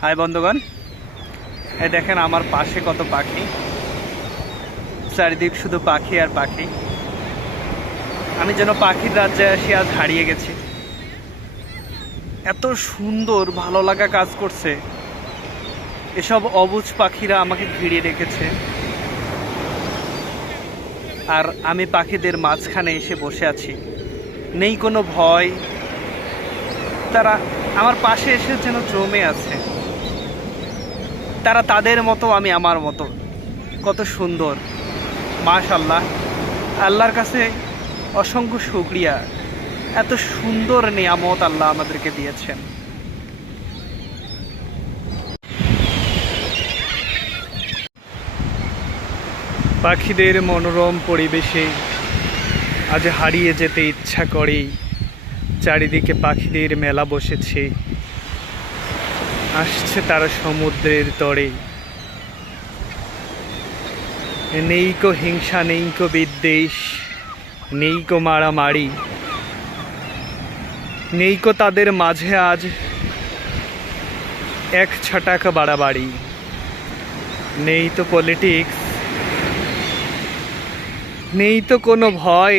High বন্ধুগণ। এই দেখেন আমার পাশে কত পাখি। চারিদিক শুধু পাখি আর পাখি। আমি যেন পাখির রাজ্যে আসি, আজ হারিয়ে গেছি। এত সুন্দর, ভালো লাগা কাজ করছে। এসব অবুজ পাখিরা আমাকে ঘিরে রেখেছে। আর আমি পাখিদের মাঝখানে এসে বসে আছি। নেই কোনো ভয়। তারা আমার পাশে এসে যেন জমে আছে। তারা তাদের মতো, আমি আমার মতো। কত সুন্দর। মাশাল্লাহ আল্লাহর কাছে অসংখ্য শুক্রিয়া। এত সুন্দর নিয়ামত আল্লাহ আমাদেরকে দিয়েছেন। পাখিদের মনোরম পরিবেশে আজ হারিয়ে যেতে ইচ্ছা করে চারিদিকে পাখিদের মেলা বসেছে। আসছে তারা সমুদ্রের তরে। নেই কো হিংসা, নেই কো বিদ্বেষ, নেই কো মারামারি, নেই কো তাদের মাঝে আজ এক ছটাক বাড়াবাড়ি। নেই তো পলিটিক্স নেই তো কোনো ভয়